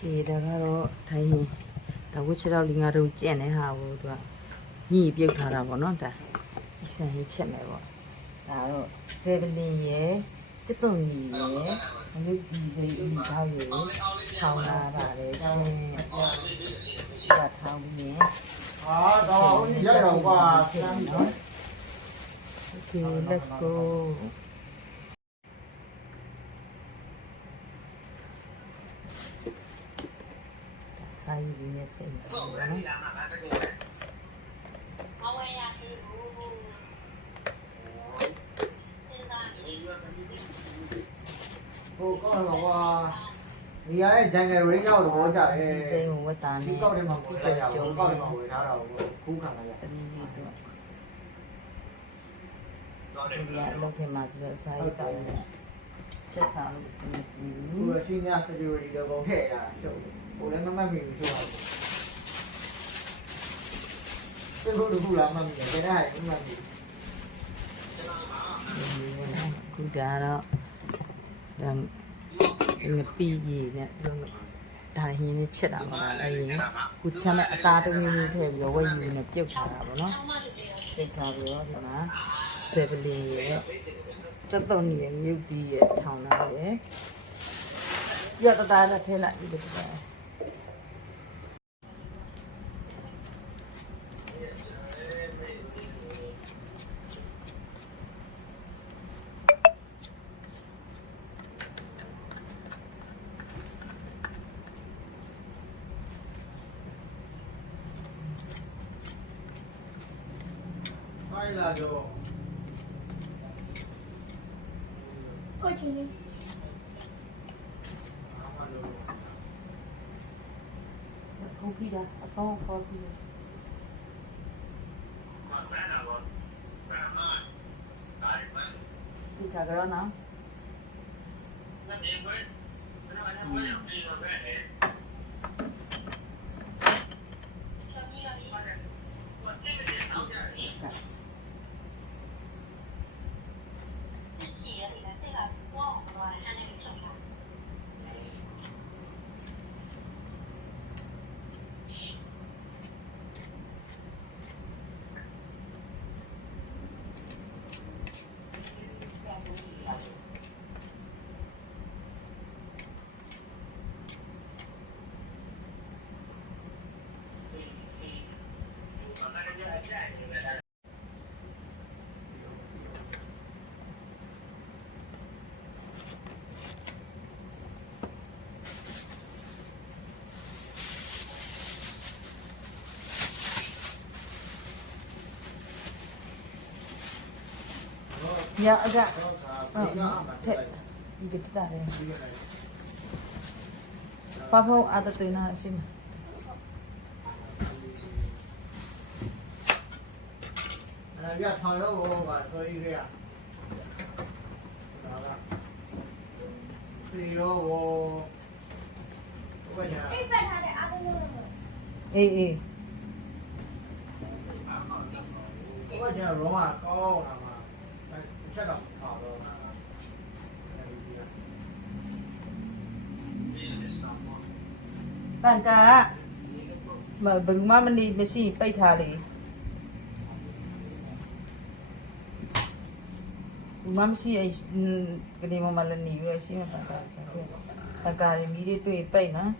ကေဒါကတော့ထိုင်းဒါဝစ်ချေတော့လီငါတို့ကျင့်တဲ့ဟာကိုသူကညှိပြုတ်ထားတာပေါ့နော်ဒါအစံရေးချက်မယ်ပေါ့ဒါတော့ဇေဗလင်ရယ်တစ်ပုံကြီးရယ်အမြင့်ကြီးစိတ်ဦးသားရယ်ထောင်းလာပါတယ်ရှင်ဒါထောင်းနေဟာတော့ဦးရရတော့ပါဆမ်းနော် Okay, let's go. ဆိုင်ရင်းရဲ့စိတ်ပါနော်ဟိုကောက်တော့ကွာဒီရရဲ့ဂျန်နယ်ရင်းရောက်တော့ကြတယ်ဒီစိတ်ကိုဝတ်တာဒီနဲ့ကောက်တယ်မှာကိုကြရအောင်ကောက်တယ်မှာဝယ်ထားတာကိုခုခံလိုက်ရတမီးလေးတော့ဒီရလောက်ထင်မှာဆိုတော့ဆိုင်တောင်းတယ်ချက်စားလို့စနေပြီခုရရှိညာ security တော့ကုန်ထည့်ရတာရှုပ် ဟိုလည်းမမှတ်မိဘူးရှုပ်အောင်ဒီလိုဒီခုလာမှတ်မိတယ်ဒါနဲ့မှတ်မိခုဒါတော့ဒါငပီးကြီးနဲ့လုံးဒါရင်းနဲ့ချက်တာပါလားအဲ့ဒီခုချမ်းမဲ့အသားတုံးလေးထည့်ပြီးတော့ဝယ်ယူနေပြုတ်ထားတာပေါ့နော်စိတ်ထားပြီးတော့ဒီမှာဆယ်ပလင်းရဲ့စက်သုံးရဲ့မြုပ်ကြီးရဲ့ထောင်လာရဲ့ရတသားနဲ့ထည့်လိုက်ဒီလိုပဲ 해야죠. 꺼지네. 거기다. 아까워, 거기. 자, 그러나. 음. ညာအကဟုတ်ထက်ဒီကတည်းကပဖုံအတတွင်နာရှိမှာအဲ့ရထောင်ရောဘာဆိုရရဒါလားစီရောဘာညာစိတ်ပတ်ထားတဲ့အားလုံးအေးအေးဘာညာရောမကောင်းတာ မှာချက်တော့ပါတော့ပန်ကာမဘယ်သူမှမနေမရှိပိတ်ထားလေဘူးမမရှိအဲ့ကနေမမလည်းနေရရှိမှာပန်ကာပန်ကာရမီတွေတွေ့ပိတ်နော်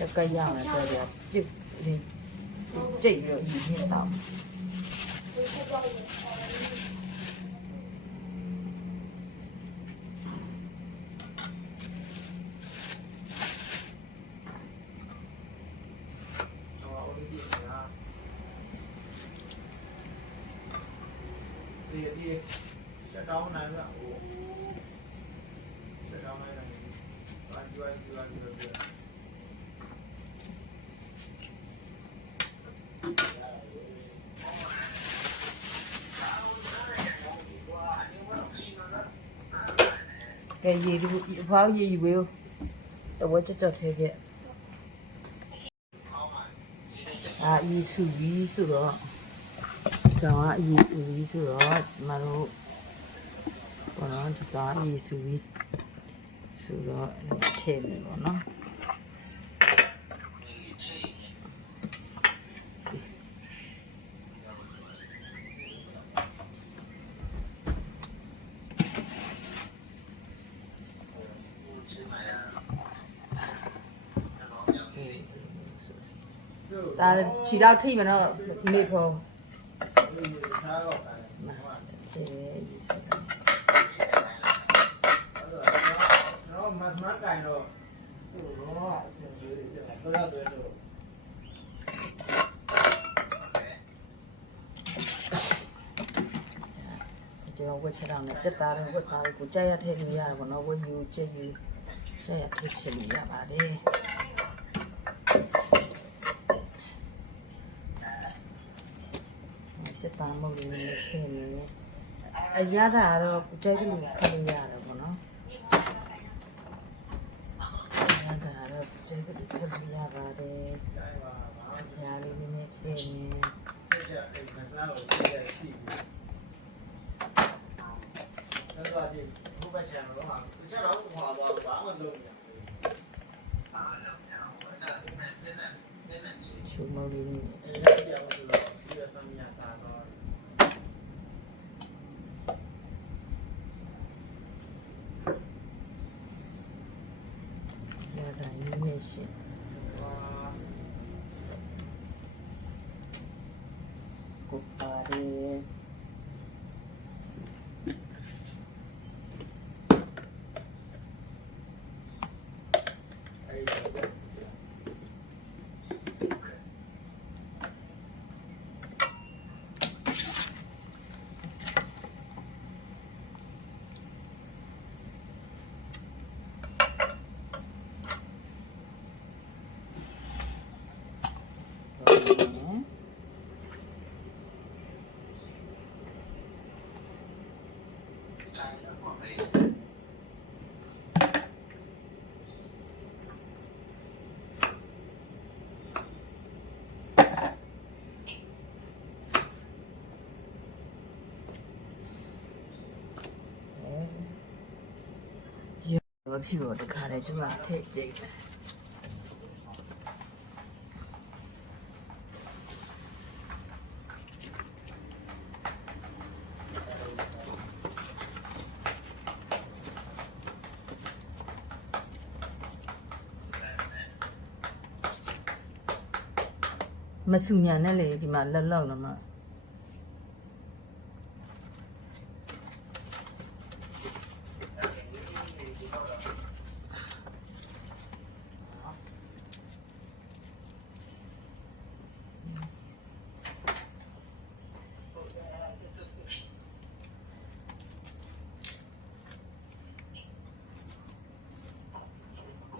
这个样的这个就你这个已经到。đi đi sẽ trâu này nữa sẽ trâu này này và vừa vừa vừa vừa ကဲရေဒီအဖွားရေယူဝေးတဝက်ကြက်ကြက်ထဲခဲ့အာအီဆူဘီဆိုတော့ကျောင်းကအီဆူဘီဆိုတော့ဒီမတို့ဘောနော်ဒီကအီဆူဘီဆိုတော့ထည့်မယ်ပေါ့နော် ဒါခြေတော့ထိမတော့မေဖို့ထားတော့တယ်စေယူစတော့မတ်မန်ကိုင်တော့သူ့တော့အစင်ကြီးတွေတော့တော့တယ်ဆိုဒီတော့ဝက်ချတော့နဲ့စက်သားတွေဝက်သားတွေကိုကြာရထည့်လို့ရတယ်ပေါ့နော်ဝက်ယူချက်ယူကြာရထည့်ချင်လို့ရပါတယ် စက်သားမုတ်လေးနဲ့ထည့်နေအရသာကတော့ကြိုက်တယ်လို့ခလို့ရတယ်ပေါ့နော်အရသာကတော့ကြိုက်တယ်လို့ခလို့ရပါတယ်တိုင်းပါဘာဂျာလေးနည်းနည်းထည့်နေဆက်ချက်အိမ်မစားလို့ဆက်ချက်ကြည့်ပြီးဆက်သွားကြည့်ဘုဘချန်တော့ဟာတခြားတော့ဟောပါဘာမှလုပ်နေရှုံမလေးနဲ့တယ်ဒီလိုပြောလို့ဆိုတော့ဒီအသမီးကတာတော့ ရတာနည်းနည်းရှင်း ဟာ ကိုပါတယ် အဲ့ဒါ ဘာ ဖြစ်လို့တခါလဲကျမထည့်ကြည့်တယ် မဆူညာနဲ့လေဒီမှာလက်လောက်တော့မှ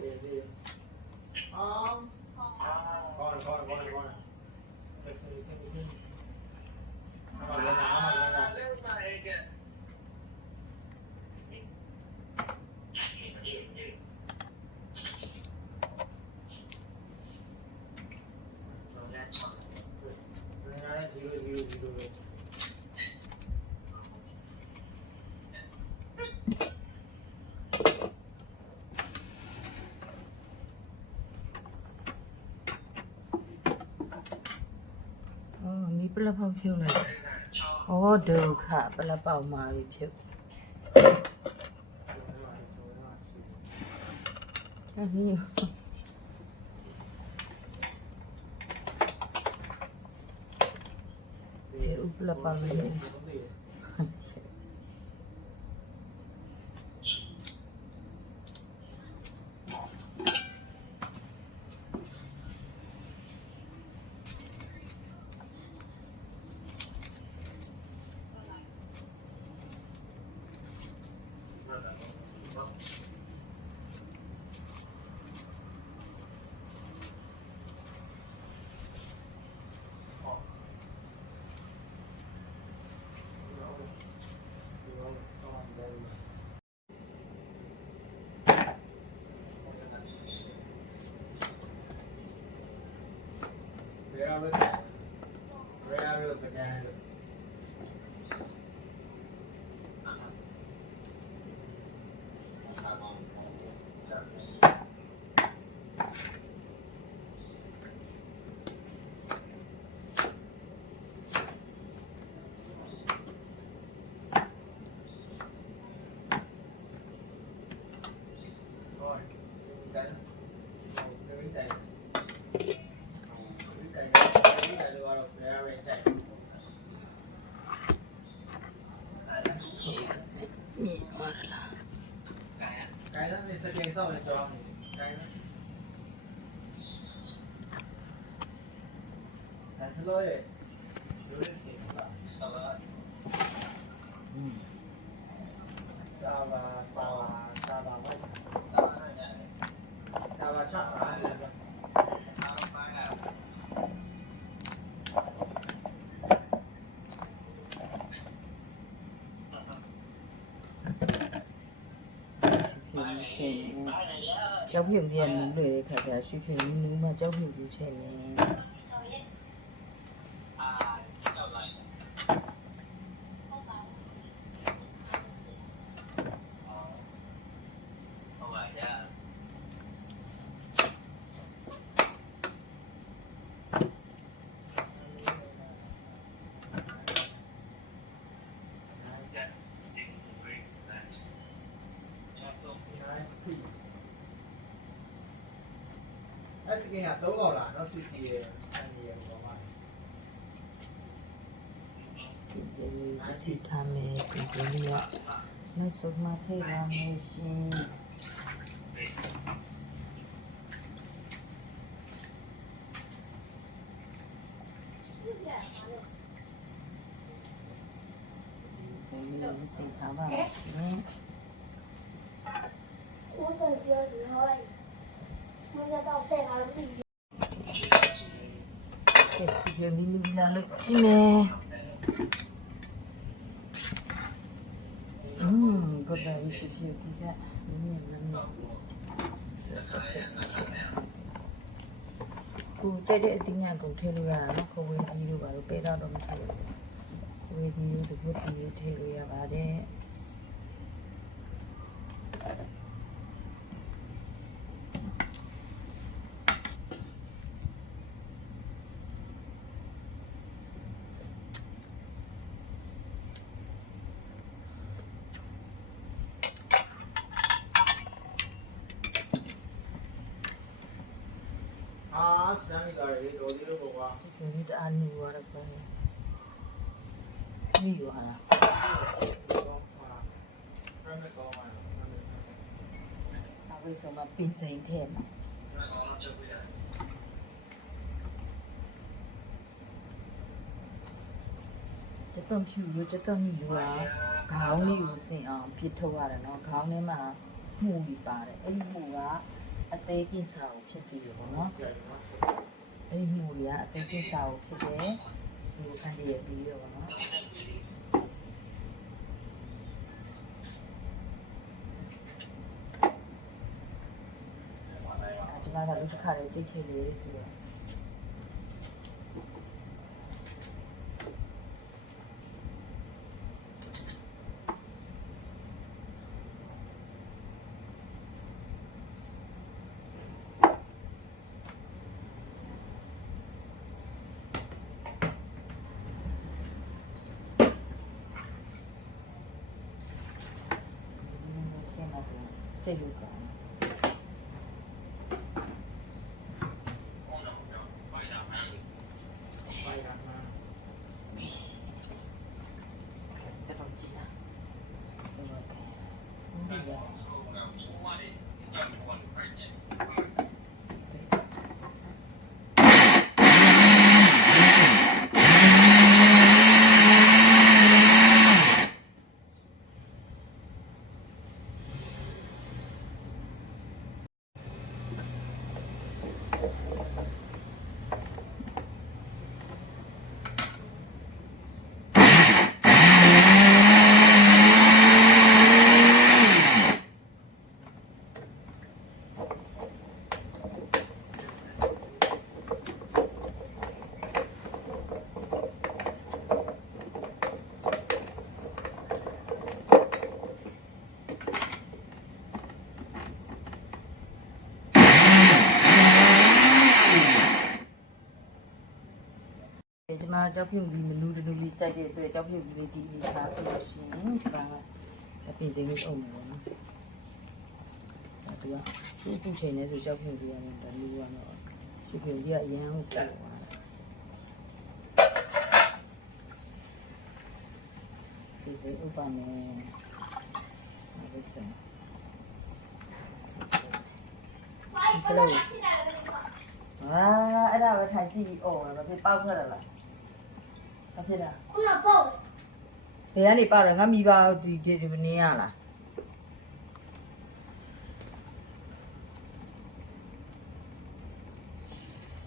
ဒီဒီအာကောင်းကောင်းကောင်းကောင်းအဲ့ဒီဒီဒီဟာလည်းနားမှာလည်းနား အော် မီးပလက်ဖောက်ဖြုတ်လိုက်တယ်။ဩဒုက္ခပလက်ပေါက်มาပြီဖြုတ်။အဲ့ဒီဒီဥပလက်ပေါက်လေး ဒီ မြင်သွားတယ်လား ကိုင်းတဲ့စကင်ဆောက်နေကြောင်းနေကိုင်းတဲ့ဒါစလို့ရဲ့လူရစ်စကင်ဆောက်ဆာဘာ อืม ဆာဘာဆာဘာဆာဘာဘာဆာဘာချာပါလေ ဖြစ်ဖြစ်နေကြောက်ဖြုတ်ပြနူးတွေခါကျရွှေဖြူနူးမှကြောက်ဖြုတ်ပြီးချက်နေ นี่ฮะตัวเก่าหลานเราซีซีอันเดียวประมาณปิเตยวสิทาเมปิเตยวะนัสมาเทราเมชิสิทาวาชิ我感觉你会。 ပြမီမီလာလို့ကြည့်မယ်อืมဘယ်လိုရှိဖြစ်ဒီကနည်းနည်းနည်းဆက်တက်ချက်ကိုကြက်တဲ့အတင်းညာကုန်ထည့်လို့ရတာနော်ခဝေးကြီးတို့ဘာလို့ပဲတော့တော့မထည့်ဘူးခဝေးကြီးတို့ဒီဘုတ်ကြီးထည့်လို့ရပါတယ် အာစတန်ကလေးတော်လေးလို့ပေါ့ကွာ ဒီနေ့တအားနူရတော့ပဲမိရဟာဖရမကောင်းပါအဝိဆုံးမပင်စိန်ထဲမှာကျတော့ဖြူရကျတော့မိရခေါင်းလေးကိုစင်အောင်ဖြစ်ထုတ်ရတယ်နော်ခေါင်းထဲမှာမှုပြီးပါတယ်အဲ့ဒီမှုကအသေးကိစ္စကိုဖြစ်စီရပေါ့နော်ကြတယ်နော် အဲ့ဒီမှုတွေကအသေးကိစ္စကိုဖြစ်တယ်ဒီကိုခံရပြီးတော့ပေါ့နော်ဒီမှာကလူတစ်ခါလေးကြိတ်ထည့်လေးဆိုတော့ 这就管 ဒီမှာကြောက်ဖြူဒီမနူးတနူးလေးစိုက်တဲ့အတွက်ကြောက်ဖြူလေးဒီလေးထားဆိုလို့ရှိရင်ဒီကအပြင်စိမ်းလေးအုံမယ်ပေါ့နော်။သူကသူ့ခုချိန်နဲ့ဆိုကြောက်ဖြူလေးရတယ်ဒါလူကတော့ဖြူဖြူကြီးကအရန်ဟုတ်ပေါ့။ဒီစိမ်းဥပ္ပမယ်လေးစင်ဘာလို့လဲအာအဲ့ဒါပဲထိုင်ကြည့်ပြီးအော်မဖြစ်ပေါက်ထွက်ရလား မဖြစ်တာခုနပေါ့ဘယ်ကနေပေါက်တယ်ငါမိပါဒီဒီမနေရလား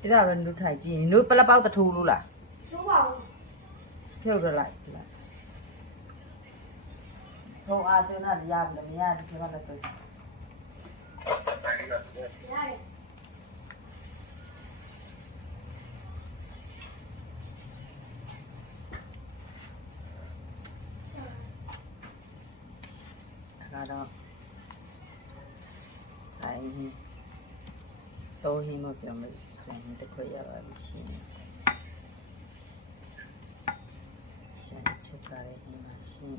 အဲ့ဒါပဲနုထိုင်ကြည့်နုပလက်ပေါက်တထူလို့လားကျိုးပါဦးဖြုတ်ရလိုက်ဟိုအားသွင်းတာရပြီမရဒီကလည်းတော့ရတယ် ဒါတော့အဲ တော့ဟင်းမပြောမစံတခွေရပါပြီရှင်ရှင်ချစ်စားတဲ့ဟင်းပါရှင်